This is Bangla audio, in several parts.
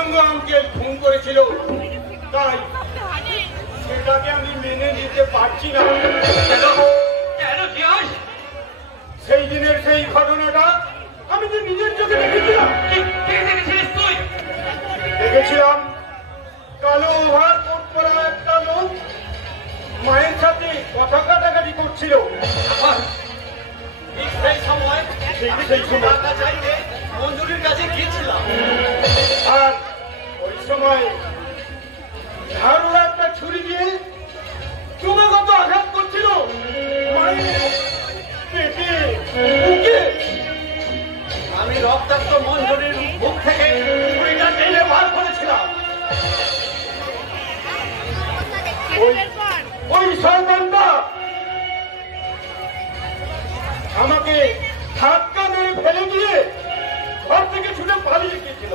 পূর্ণাঙ্গ আঙ্কেল খুন করেছিল, তাই সেটাকে আমি মেনে নিতে পারছি না। সেই দিনের সেই ঘটনাটা আমি তো নিজের চোখে দেখেছিলাম। দেখেছিলাম কালো ওভারকোট পরা একটা লোক মায়ের সাথে কথা কাটাকাটি করছিল। সেই সময় টাকা চাইতে মঞ্জুরির কাছে গিয়েছিলাম, আর ওই সময় ধারুরা একটা ছুরি দিয়ে ক্রমাগত আঘাত করছিল মায়ের পেটে, বুকে। আমি রক্তাক্ত মঞ্জুরির মুখ থেকে ছুরিটা টেনে বার করেছিলাম। ওই শয়তানটা আমাকে ধাক্কা মেরে ফেলে দিয়ে ঘর থেকে ছুটে পালিয়ে গিয়েছিল।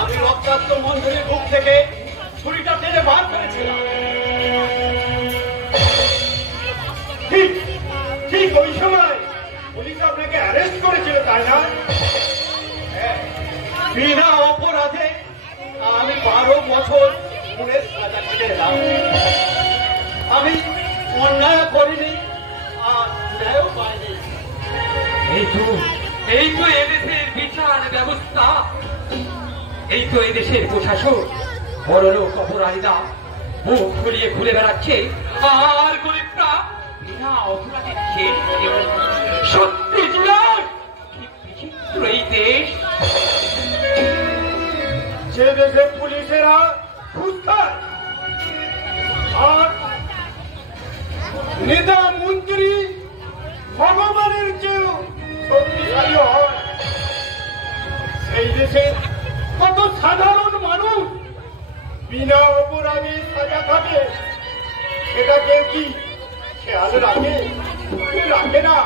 আমি রক্তাক্ত মঞ্জুরির মুখ থেকে ছুরিটা টেনে বার করেছিলাম। ঠিক ওই সময় পুলিশ আপনাকে অ্যারেস্ট করেছিল, তাই না? বিনা অপরাধে আমি 12 বছর পুলিশ সাজা কেটে এলাম। আমি অন্যায় করিনি আর ন্যায়ও পাইনি। এই তো এদেশের বিচার ব্যবস্থা, এই তো এদেশের প্রশাসন। বড়লোক অপরাধীরা মুখ খুলিয়ে ঘুরে বেড়াচ্ছে, আর গরিবরা বিনা অপরাধে জেল খেটে বেড়াচ্ছে। সত্যি জীবন কি বিচিত্র এই দেশ! যে দেশে পুলিশেরা ঘুষ খায় আর নেতা মন্ত্রী ভগবানের চেয়েও শক্তিশালী হয়, সেই দেশে কত সাধারণ মানুষ বিনা অপরাধে সাজা থাকে, সেটা কেউ কি খেয়াল রাখে? না।